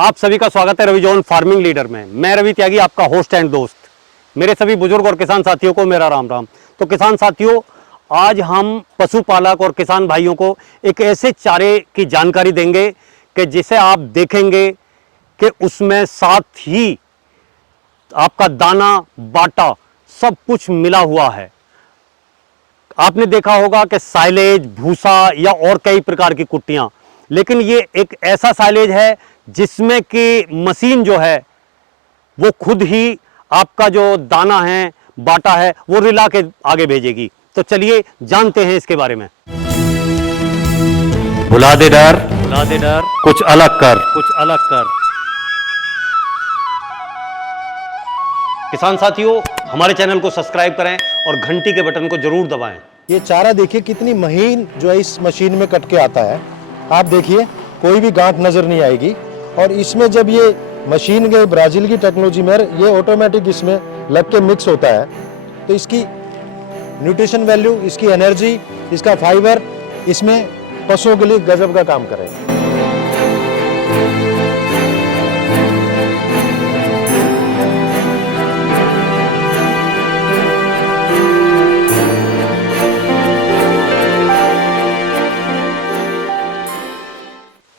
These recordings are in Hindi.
आप सभी का स्वागत है रवि जॉन फार्मिंग लीडर में। मैं रवि त्यागी, आपका होस्ट एंड दोस्त। मेरे सभी बुजुर्ग और किसान साथियों को मेरा राम राम। तो किसान साथियों, आज हम पशुपालक और किसान भाइयों को एक ऐसे चारे की जानकारी देंगे कि जिसे आप देखेंगे कि उसमें साथ ही आपका दाना बाटा सब कुछ मिला हुआ है। आपने देखा होगा कि साइलेज, भूसा या और कई प्रकार की कुट्टियां, लेकिन ये एक ऐसा साइलेज है जिसमें कि मशीन जो है वो खुद ही आपका जो दाना है, बाटा है, वो रिला के आगे भेजेगी। तो चलिए जानते हैं इसके बारे में। भुला दे डर, भुला दे डर, कुछ अलग कर। कुछ अलग कर। किसान साथियों, हमारे चैनल को सब्सक्राइब करें और घंटी के बटन को जरूर दबाएं। ये चारा देखिए कितनी महीन जो है इस मशीन में कट के आता है। आप देखिए कोई भी गांठ नजर नहीं आएगी। और इसमें जब ये मशीन के ब्राजील की टेक्नोलॉजी में ये ऑटोमेटिक इसमें लग के मिक्स होता है, तो इसकी न्यूट्रिशन वैल्यू, इसकी एनर्जी, इसका फाइबर इसमें पशुओं के लिए गजब का काम करेगा।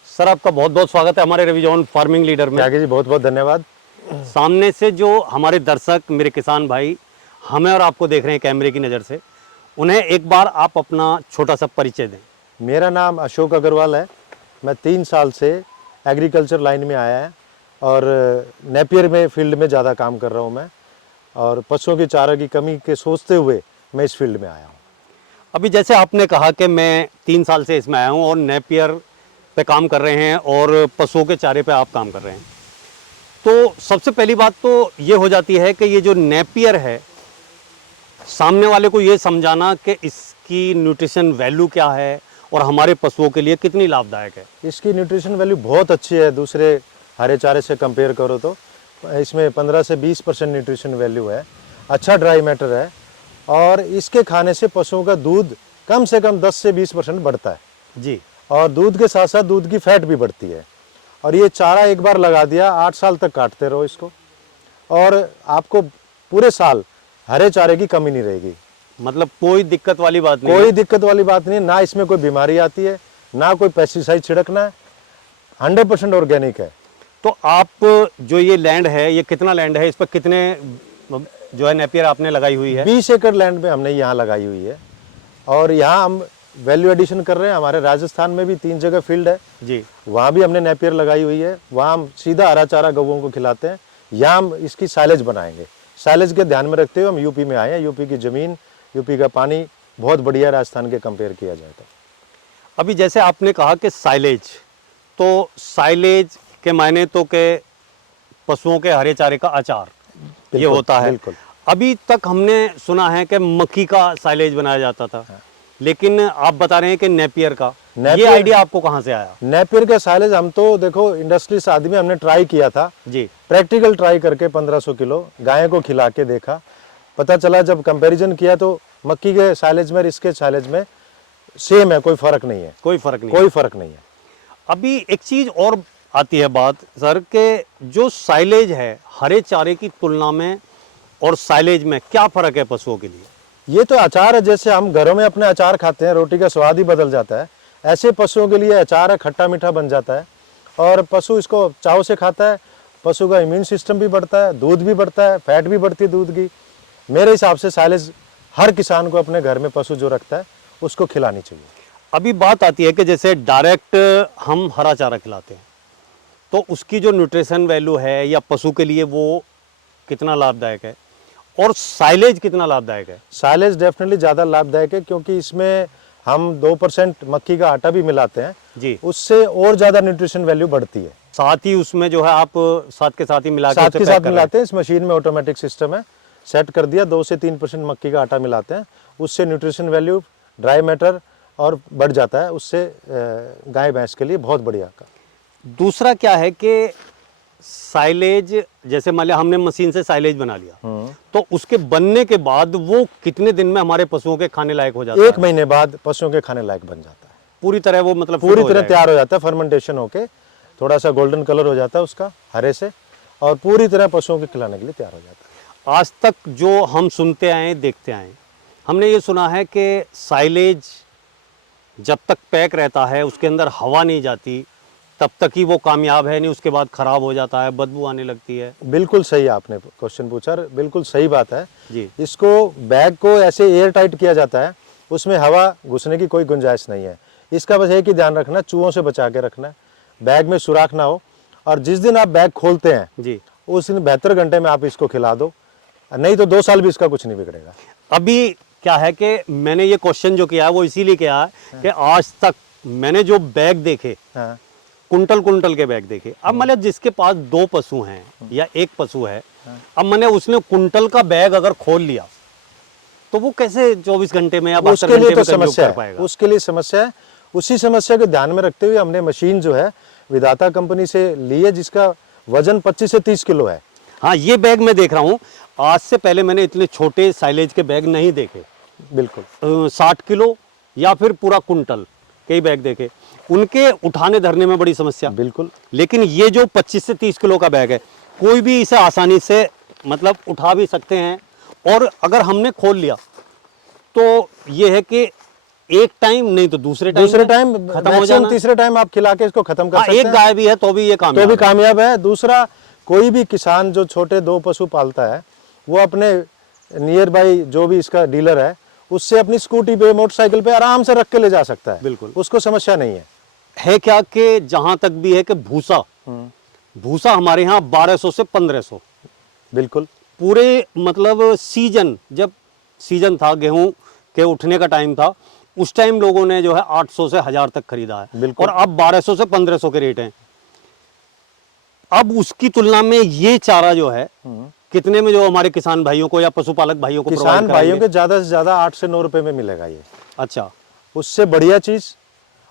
सर, आपका बहुत बहुत स्वागत है हमारे रवि जॉन फार्मिंग लीडर में। त्यागी जी बहुत बहुत धन्यवाद। सामने से जो हमारे दर्शक, मेरे किसान भाई हमें और आपको देख रहे हैं कैमरे की नज़र से, उन्हें एक बार आप अपना छोटा सा परिचय दें। मेरा नाम अशोक अग्रवाल है। मैं 3 साल से एग्रीकल्चर लाइन में आया है और नेपियर में फील्ड में ज़्यादा काम कर रहा हूँ मैं। और पशुओं की चारा की कमी के सोचते हुए मैं इस फील्ड में आया हूँ। अभी जैसे आपने कहा कि मैं 3 साल से इसमें आया हूँ और नेपियर पे काम कर रहे हैं और पशुओं के चारे पे आप काम कर रहे हैं, तो सबसे पहली बात तो ये हो जाती है कि ये जो नेपियर है, सामने वाले को ये समझाना कि इसकी न्यूट्रिशन वैल्यू क्या है और हमारे पशुओं के लिए कितनी लाभदायक है। इसकी न्यूट्रिशन वैल्यू बहुत अच्छी है। दूसरे हरे चारे से कंपेयर करो तो इसमें 15 से 20% न्यूट्रिशन वैल्यू है। अच्छा ड्राई मैटर है और इसके खाने से पशुओं का दूध कम से कम 10 से 20% बढ़ता है जी। और दूध के साथ साथ दूध की फैट भी बढ़ती है। और ये चारा एक बार लगा दिया, 8 साल तक काटते रहो इसको और आपको पूरे साल हरे चारे की कमी नहीं रहेगी। मतलब कोई दिक्कत वाली बात नहीं कोई है। दिक्कत वाली बात नहीं है। ना इसमें कोई बीमारी आती है, ना कोई पेस्टिसाइड छिड़कना है। 100% ऑर्गेनिक है। तो आप जो ये लैंड है, ये कितना लैंड है, इस पर कितने जो है नेपियर आपने लगाई हुई है? 20 एकड़ लैंड पे हमने यहाँ लगाई हुई है और यहाँ हम वैल्यू एडिशन कर रहे हैं। हमारे राजस्थान में भी 3 जगह फील्ड है जी। वहाँ भी हमने नेपियर लगाई हुई है। वहाँ हम सीधा हरा चारा गौओं को खिलाते हैं। यहाँ हम इसकी साइलेज बनाएंगे। साइलेज के ध्यान में रखते हुए हम यूपी में आए हैं। यूपी की ज़मीन, यूपी का पानी बहुत बढ़िया है राजस्थान के कंपेयर किया जाए तो। अभी जैसे आपने कहा कि साइलेज, तो साइलेज के मायने तो के पशुओं के हरे चारे का अचार ये होता है। बिल्कुल। अभी तक हमने सुना है कि मक्की का साइलेज बनाया जाता था, लेकिन आप बता रहे हैं कि नेपियर का। ये आइडिया आपको कहाँ से आया? नेपियर का साइलेज हम तो देखो इंडस्ट्री से आदमी हमने ट्राई किया था जी। प्रैक्टिकल ट्राई करके 1500 किलो गाय को खिला के देखा। पता चला जब कंपैरिजन किया तो मक्की के साइलेज में और इसके साइलेज में सेम है, कोई फर्क नहीं है। कोई फर्क नहीं। कोई फर्क नहीं है। अभी एक चीज और आती है बात सर, के जो साइलेज है हरे चारे की तुलना में और साइलेज में क्या फर्क है पशुओं के लिए? ये तो अचार है। जैसे हम घरों में अपने अचार खाते हैं, रोटी का स्वाद ही बदल जाता है, ऐसे पशुओं के लिए अचार है, खट्टा मीठा बन जाता है और पशु इसको चाव से खाता है। पशु का इम्यून सिस्टम भी बढ़ता है, दूध भी बढ़ता है, फैट भी बढ़ती है दूध की। मेरे हिसाब से साइलेज हर किसान को अपने घर में पशु जो रखता है उसको खिलानी चाहिए। अभी बात आती है कि जैसे डायरेक्ट हम हरा चारा खिलाते हैं तो उसकी जो न्यूट्रिशन वैल्यू है या पशु के लिए वो कितना लाभदायक है और साइलेज कितना लाभदायक है? साइलेज डेफिनेटली ज़्यादा लाभदायक है क्योंकि इसमें हम 2% मक्की का आटा भी मिलाते हैं जी। उससे और ज़्यादा न्यूट्रिशन वैल्यू बढ़ती है। साथ ही उसमें जो है आप साथ के साथ ही मिला के साथ उसे के पैक साथ कर रहे हैं। मिलाते हैं। इस मशीन में ऑटोमेटिक सिस्टम है, सेट कर दिया, 2 से 3% मक्की का आटा मिलाते हैं। उससे न्यूट्रिशन वैल्यू, ड्राई मैटर और बढ़ जाता है। उससे गाय भैंस के लिए बहुत बढ़िया का। दूसरा क्या है कि साइलेज, जैसे मान लिया हमने मशीन से साइलेज बना लिया, तो उसके बनने के बाद वो कितने दिन में हमारे पशुओं के खाने लायक हो जाता है? 1 महीने बाद पशुओं के खाने लायक बन जाता है। पूरी तरह वो मतलब पूरी फिट हो तरह जाएगा। तैयार हो जाता है फर्मेंटेशन होके। थोड़ा सा गोल्डन कलर हो जाता है उसका हरे से, और पूरी तरह पशुओं के खिलाने के लिए तैयार हो जाता है। आज तक जो हम सुनते आए देखते आए, हमने ये सुना है कि साइलेज जब तक पैक रहता है उसके अंदर हवा नहीं जाती तब तक ही वो कामयाब है, नहीं उसके बाद ख़राब हो जाता है, बदबू आने लगती है। बिल्कुल सही आपने क्वेश्चन पूछा, बिल्कुल सही बात है जी। इसको बैग को ऐसे एयर टाइट किया जाता है, उसमें हवा घुसने की कोई गुंजाइश नहीं है। इसका बस एक ही ध्यान रखना, चूहों से बचा के रखना है, बैग में सुराख ना हो, और जिस दिन आप बैग खोलते हैं जी। उस दिन 72 घंटे में आप इसको खिला दो, नहीं तो 2 साल भी इसका कुछ नहीं बिगड़ेगा। अभी क्या है कि मैंने ये क्वेश्चन जो किया है वो इसीलिए किया है कि आज तक मैंने जो बैग देखे, हाँ कुंटल कुंटल के बैग देखे। अब मतलब जिसके पास 2 पशु हैं या 1 पशु है, अब मैंने उसने कुंटल का बैग अगर खोल लिया तो वो कैसे 24 घंटे में या 72 उसके लिए घंटे तो में कंज्यूम समस्या कर है, पाएगा? उसके लिए समस्या है। उसी समस्या को ध्यान में रखते हुए हमने मशीन जो है विधाता कंपनी से ली है, जिसका वजन 25 से 30 किलो है। हाँ, ये बैग मैं देख रहा हूँ, आज से पहले मैंने इतने छोटे साइलेज के बैग नहीं देखे। बिल्कुल 60 किलो या फिर पूरा कुंटल कई बैग देखे, उनके उठाने धरने में बड़ी समस्या। बिल्कुल। लेकिन ये जो 25 से 30 किलो का बैग है, कोई भी इसे आसानी से मतलब उठा भी सकते हैं, और अगर हमने खोल लिया तो ये है कि एक टाइम नहीं तो दूसरे टाइम खत्म हो जाना, तीसरे टाइम आप खिला के इसको खत्म कर सकते एक हैं। गाय भी है तो भी ये तो भी कामयाब है। दूसरा, कोई भी किसान जो छोटे 2 पशु पालता है वो अपने नियर बाई जो भी इसका डीलर है उससे अपनी स्कूटी पे, मोटरसाइकिल पे आराम से रख के ले जा सकता है। बिल्कुल। उसको समस्या नहीं है। क्या कि जहां तक भी है कि भूसा हमारे यहाँ 1200 से 1500, बिल्कुल पूरे मतलब सीजन, जब सीजन था गेहूं के उठने का टाइम था, उस टाइम लोगों ने जो है 800 से 1000 तक खरीदा है, बिल्कुल। और अब 1200 से 1500 के रेट हैं। अब उसकी तुलना में ये चारा जो है कितने में जो हमारे किसान भाइयों को या पशुपालक भाइयों को किसान भाइयों के ज्यादा से ज्यादा 8 से 9 रुपए में मिलेगा ये। अच्छा, उससे बढ़िया चीज,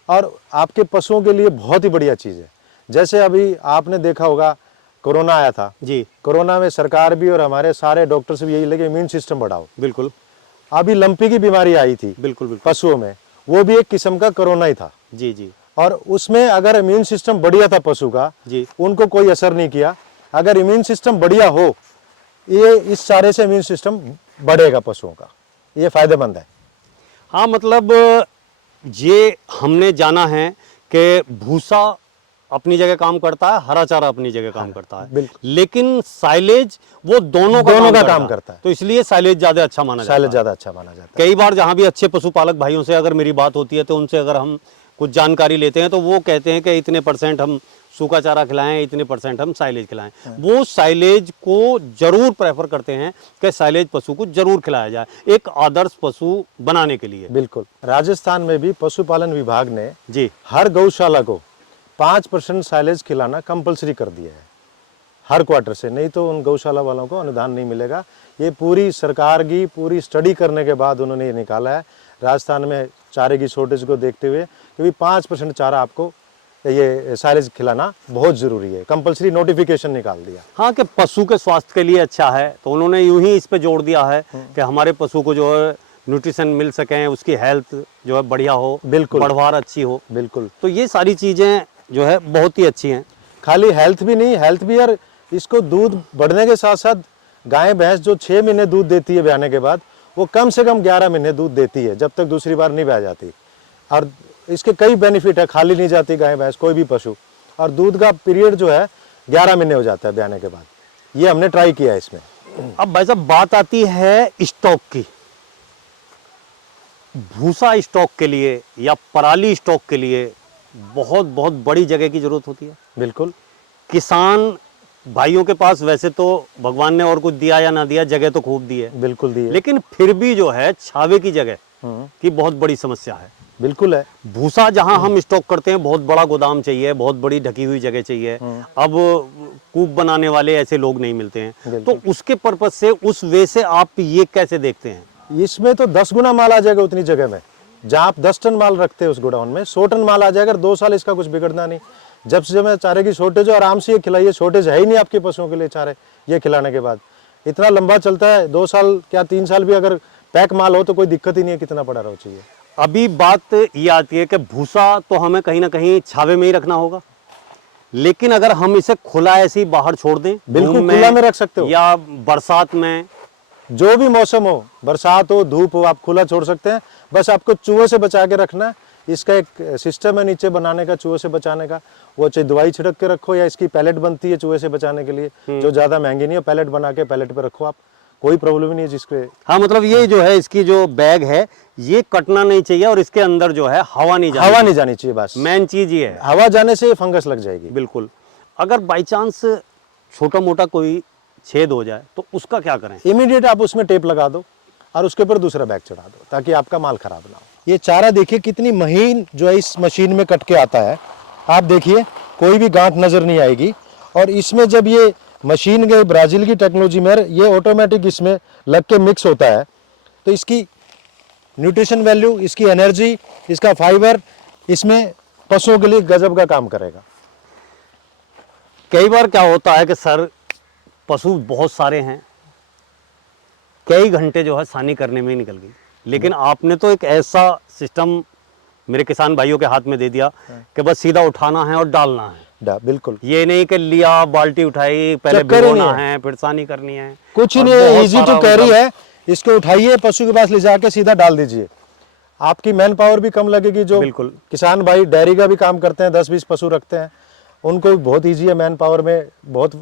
और आपके पशुओं के लिए बहुत ही बढ़िया चीज है। जैसे अभी आपने देखा होगा कोरोना आया था जी। कोरोना में सरकार भी और हमारे सारे डॉक्टर्स भी यही लगे इम्यून सिस्टम बढ़ाओ। बिल्कुल। अभी लंपी की बीमारी आई थी बिल्कुल पशुओं में, वो भी एक किस्म का कोरोना ही था। जी जी। और उसमें अगर इम्यून सिस्टम बढ़िया था पशु का जी, उनको कोई असर नहीं किया। अगर इम्यून सिस्टम बढ़िया हो, ये इस सारे से इम्यून सिस्टम बढ़ेगा पशुओं का, ये फायदेमंद है। हाँ, मतलब ये हमने जाना है कि भूसा अपनी जगह काम करता है, हरा चारा अपनी जगह काम करता है, लेकिन साइलेज वो दोनों का काम करता है। तो इसलिए साइलेज ज्यादा अच्छा माना जाता है। साइलेज ज्यादा अच्छा माना जाता है। कई बार जहाँ भी अच्छे पशुपालक भाइयों से अगर मेरी बात होती है तो उनसे अगर हम कुछ जानकारी लेते हैं तो वो कहते हैं कि इतने % हम सूखा चारा खिलाएं, इतने % हम साइलेज खिलाएं। वो साइलेज को जरूर प्रेफर करते हैं कि साइलेज पशु को जरूर खिलाया जाए, एक आदर्श पशु बनाने के लिए। बिल्कुल। राजस्थान में भी पशुपालन विभाग ने जी हर गौशाला को 5% साइलेज खिलाना कंपलसरी कर दिया है हर क्वार्टर से, नहीं तो उन गौशाला वालों को अनुदान नहीं मिलेगा। ये पूरी सरकार की पूरी स्टडी करने के बाद उन्होंने ये निकाला है। राजस्थान में चारे की शॉर्टेज को देखते हुए कि 5% चारा आपको ये साइलेज खिलाना बहुत ज़रूरी है, कंपलसरी नोटिफिकेशन निकाल दिया। हाँ, कि पशु के स्वास्थ्य के लिए अच्छा है, तो उन्होंने यूं ही इस पे जोर दिया है कि हमारे पशु को जो है न्यूट्रिशन मिल सकें, उसकी हेल्थ जो है बढ़िया हो, बिल्कुल, बढ़वार अच्छी हो। बिल्कुल। तो ये सारी चीज़ें जो है बहुत ही अच्छी हैं। खाली हेल्थ भी नहीं, हेल्थ भी, और इसको दूध बढ़ने के साथ साथ गाय भैंस जो 6 महीने दूध देती है ब्याने के बाद, वो कम से कम 11 महीने दूध देती है जब तक दूसरी बार नहीं ब्याह जाती। और इसके कई बेनिफिट है, खाली नहीं जाती गाय भैंस कोई भी पशु, और दूध का पीरियड जो है 11 महीने हो जाता है ब्याने के बाद। ये हमने ट्राई किया है इसमें। अब भाई साहब बात आती है स्टॉक की। भूसा स्टॉक के लिए या पराली स्टॉक के लिए बहुत बहुत बड़ी जगह की जरूरत होती है। बिल्कुल। किसान भाइयों के पास वैसे तो भगवान ने और कुछ दिया या ना दिया, जगह तो खूब दी है, बिल्कुल दी है, लेकिन फिर भी जो है छावे की जगह की बहुत बड़ी समस्या है। बिल्कुल है। भूसा जहां हम स्टॉक करते हैं, बहुत बड़ा गोदाम चाहिए, बहुत बड़ी ढकी हुई जगह चाहिए। अब कूप बनाने वाले ऐसे लोग नहीं मिलते हैं, तो उसके पर्पज से उस वे से आप ये कैसे देखते हैं? इसमें तो 10 गुना माल आ जाएगा उतनी जगह में। जहाँ आप 10 टन माल रखते हैं उस गोडाउन में 100 टन माल आ जाएगा, 2 साल इसका कुछ बिगड़ना नहीं। जब से मैं चारे की शॉर्टेज हो, आराम से ये खिलाइए, शॉर्टेज है ही नहीं आपके पशुओं के लिए चारे, ये खिलाने के बाद इतना लंबा चलता है। 2 साल क्या 3 साल भी अगर पैक माल हो तो कोई दिक्कत ही नहीं है, कितना पड़ा रहो चाहिए। अभी बात ये आती है कि भूसा तो हमें कहीं ना कहीं छावे में ही रखना होगा, लेकिन अगर हम इसे खुला ऐसे ही बाहर छोड़ दें, बिल्कुल धूप खुला में रख सकते हो, या बरसात में, जो भी मौसम हो, बरसात हो धूप हो, आप खुला छोड़ सकते हैं। बस आपको चूहे से बचा के रखना है। इसका एक सिस्टम है नीचे बनाने का चूहे से बचाने का, वो चाहे दवाई छिड़क के रखो या इसकी पैलेट बनती है चूहे से बचाने के लिए, जो ज़्यादा महंगी नहीं है, पैलेट बना के पैलेट पे रखो आप, कोई प्रॉब्लम नहीं है जिसके। हाँ मतलब ये जो है इसकी जो बैग है ये कटना नहीं चाहिए और इसके अंदर जो है हवा नहीं जानी हवा नहीं जानी चाहिए, बस मेन चीज ये है। हवा जाने से फंगस लग जाएगी। बिल्कुल। अगर बाई चांस छोटा मोटा कोई छेद हो जाए तो उसका क्या करें? इमीडिएट आप उसमें टेप लगा दो और उसके ऊपर दूसरा बैग चढ़ा दो ताकि आपका माल खराब ना हो। ये चारा देखिए कितनी महीन जो है इस मशीन में कट के आता है। आप देखिए कोई भी गांठ नजर नहीं आएगी। और इसमें जब ये मशीन के ब्राजील की टेक्नोलॉजी में ये ऑटोमेटिक इसमें लग के मिक्स होता है तो इसकी न्यूट्रिशन वैल्यू, इसकी एनर्जी, इसका फाइबर इसमें पशुओं के लिए गजब का काम करेगा। कई बार क्या होता है कि सर पशु बहुत सारे हैं, कई घंटे जो है सानी करने में ही निकल गई, लेकिन आपने तो एक ऐसा सिस्टम मेरे किसान भाइयों के हाथ में दे दिया कि बस सीधा उठाना है और डालना है। बिल्कुल, ये नहीं कि लिया बाल्टी उठाई पहले चक्कर ही नहीं भिगोना है फिर सानी करनी है, कुछ ही और नहीं है, बहुत इजी सारा टू कैरी मतलब- है। इसको उठाइए, पशु के पास ले जाके सीधा डाल दीजिए। आपकी मैन पावर भी कम लगेगी। जो बिल्कुल। किसान भाई डेयरी का भी काम करते हैं, 10-20 पशु रखते हैं, उनको बहुत ईजी है। मैन पावर में बहुत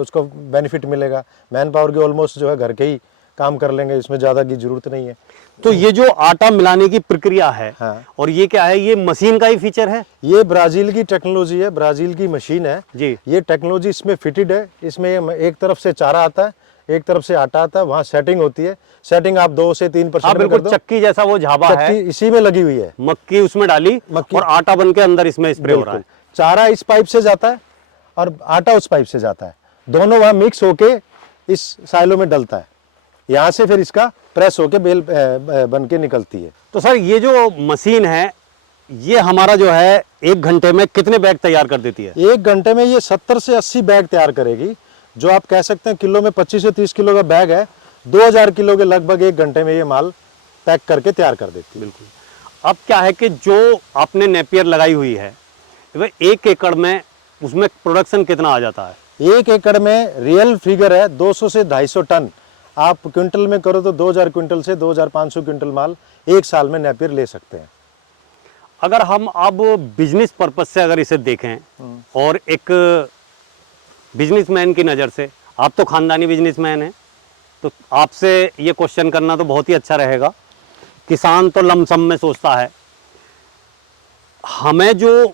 उसको बेनिफिट मिलेगा। मैन पावर के ऑलमोस्ट जो है घर के ही काम कर लेंगे, इसमें ज़्यादा की जरूरत नहीं है। तो ये जो आटा मिलाने की प्रक्रिया है, हाँ। और ये क्या है, ये मशीन का ही फीचर है? ये ब्राज़ील की टेक्नोलॉजी है, ब्राज़ील की मशीन है जी। ये टेक्नोलॉजी इसमें फिटेड है। इसमें एक तरफ से चारा आता है, एक तरफ से आटा आता है, वहाँ सेटिंग होती है। सेटिंग आप 2 से 3% हाँ में कर बिल्कुल, दो। चक्की जैसा वो झाबा है, चक्की इसी में लगी हुई है। मक्की उसमें डाली मक्की- और आटा बन के अंदर इसमें स्प्रे हो रहा है। चारा इस पाइप से जाता है और आटा उस पाइप से जाता है, दोनों वहाँ मिक्स होके इस साइलो में डलता है। यहाँ से फिर इसका प्रेस होके बेल बन के निकलती है। तो सर ये जो मशीन है ये हमारा जो है 1 घंटे में कितने बैग तैयार कर देती है? 1 घंटे में ये 70 से 80 बैग तैयार करेगी। जो आप कह सकते हैं किलो में 25 से 30 किलो का बैग है, 2000 किलो के लगभग 1 घंटे में ये माल पैक करके तैयार कर देती है। बिल्कुल। अब क्या है कि जो आपने नेपियर लगाई हुई है वह 1 एकड़ में उसमें प्रोडक्शन कितना आ जाता है? 1 एकड़ में रियल फिगर है 200 से 250 टन। आप क्विंटल में करो तो 2000 क्विंटल से 2500 क्विंटल माल 1 साल में नेपियर ले सकते हैं। अगर हम अब बिजनेस पर्पज से अगर इसे देखें और एक बिजनेसमैन की नज़र से, आप तो खानदानी बिजनेसमैन हैं, तो आपसे ये क्वेश्चन करना तो बहुत ही अच्छा रहेगा। किसान तो लमसम में सोचता है, हमें जो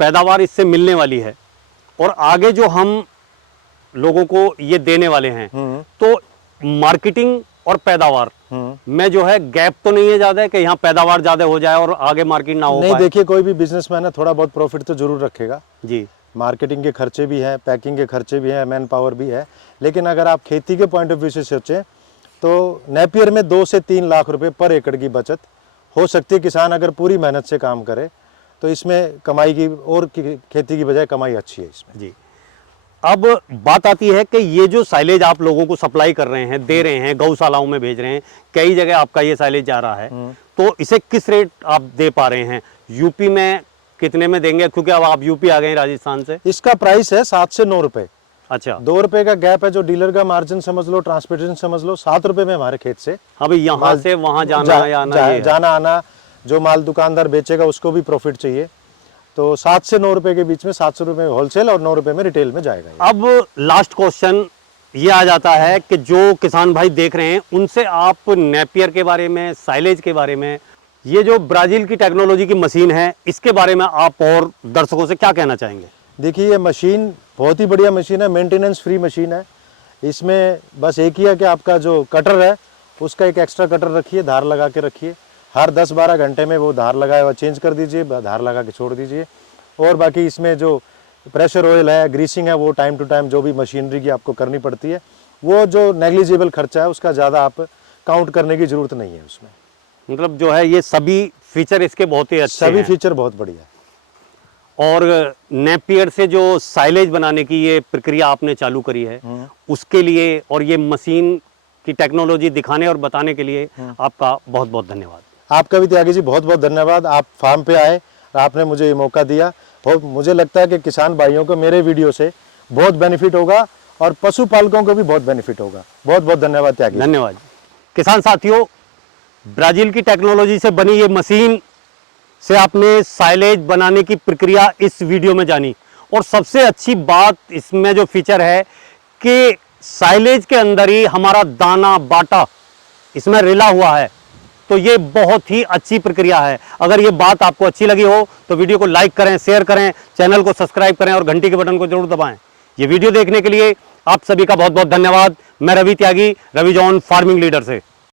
पैदावार इससे मिलने वाली है और आगे जो हम लोगों को ये देने वाले हैं, तो मार्केटिंग और पैदावार में जो है गैप तो नहीं है ज़्यादा कि यहाँ पैदावार ज़्यादा हो जाए और आगे मार्केट ना हो नहीं, पाए? देखिए कोई भी बिजनेसमैन है थोड़ा बहुत प्रॉफिट तो जरूर रखेगा जी। मार्केटिंग के खर्चे भी हैं, पैकिंग के खर्चे भी हैं, मैन पावर भी है। लेकिन अगर आप खेती के पॉइंट ऑफ व्यू से सोचें तो नेपियर में 2 से 3 लाख रुपए पर एकड़ की बचत हो सकती है। किसान अगर पूरी मेहनत से काम करे तो इसमें कमाई की और खेती की बजाय कमाई अच्छी है इसमें। जी। अब बात आती है कि ये जो साइलेज आप लोगों को सप्लाई कर रहे हैं, दे रहे हैं, गौशालाओं में भेज रहे हैं, कई जगह आपका ये साइलेज जा रहा है, तो इसे किस रेट आप दे पा रहे हैं? यूपी में कितने में देंगे, क्योंकि अब आप यूपी आ गए हैं राजस्थान से? इसका प्राइस है 7 से 9 रुपए। अच्छा। 2 रुपए का गैप है, जो डीलर का मार्जिन समझ लो, ट्रांसपोर्टेशन समझ लो। 7 रुपए में हमारे खेत से हाँ भाई, यहाँ से वहाँ जाना या आना, ये है। जाना आना, जो माल दुकानदार बेचेगा उसको भी प्रॉफिट चाहिए। तो 7 से 9 रुपए के बीच में, 700 रुपए होलसेल और 9 रुपए में रिटेल में जाएगा ये। अब लास्ट क्वेश्चन ये आ जाता है कि जो किसान भाई देख रहे हैं उनसे आप नेपियर के बारे में, साइलेज के बारे में, ये जो ब्राजील की टेक्नोलॉजी की मशीन है, इसके बारे में आप और दर्शकों से क्या कहना चाहेंगे? देखिए ये मशीन बहुत ही बढ़िया मशीन है, मेंटेनेंस फ्री मशीन है। इसमें बस एक ही है कि आपका जो कटर है उसका एक एक्स्ट्रा कटर रखिए, धार लगा के रखिए। हर 10-12 घंटे में वो धार लगाया हुआ चेंज कर दीजिए, धार लगा के छोड़ दीजिए। और बाकी इसमें जो प्रेशर ऑयल है, ग्रीसिंग है, वो टाइम टू टाइम जो भी मशीनरी की आपको करनी पड़ती है, वो जो नेग्लिजिबल खर्चा है उसका ज़्यादा आप काउंट करने की ज़रूरत नहीं है उसमें। मतलब जो है ये सभी फीचर इसके बहुत ही अच्छे सभी हैं। फीचर बहुत बढ़िया है। और नेपियर से जो साइलेज बनाने की ये प्रक्रिया आपने चालू करी है, उसके लिए और ये मशीन की टेक्नोलॉजी दिखाने और बताने के लिए आपका बहुत बहुत धन्यवाद। आपका भी त्यागी जी बहुत बहुत धन्यवाद। आप फार्म पे आए और आपने मुझे ये मौका दिया। मुझे लगता है कि किसान भाइयों को मेरे वीडियो से बहुत बेनिफिट होगा और पशुपालकों को भी बहुत बेनिफिट होगा। बहुत बहुत धन्यवाद त्यागी। धन्यवाद। किसान साथियों, ब्राजील की टेक्नोलॉजी से बनी ये मशीन से आपने साइलेज बनाने की प्रक्रिया इस वीडियो में जानी, और सबसे अच्छी बात इसमें जो फीचर है कि साइलेज के अंदर ही हमारा दाना बाटा इसमें रिला हुआ है। तो ये बहुत ही अच्छी प्रक्रिया है। अगर ये बात आपको अच्छी लगी हो तो वीडियो को लाइक करें, शेयर करें, चैनल को सब्सक्राइब करें और घंटी के बटन को जरूर दबाएं। ये वीडियो देखने के लिए आप सभी का बहुत बहुत धन्यवाद। मैं रवि त्यागी, रवि जॉन फार्मिंग लीडर से।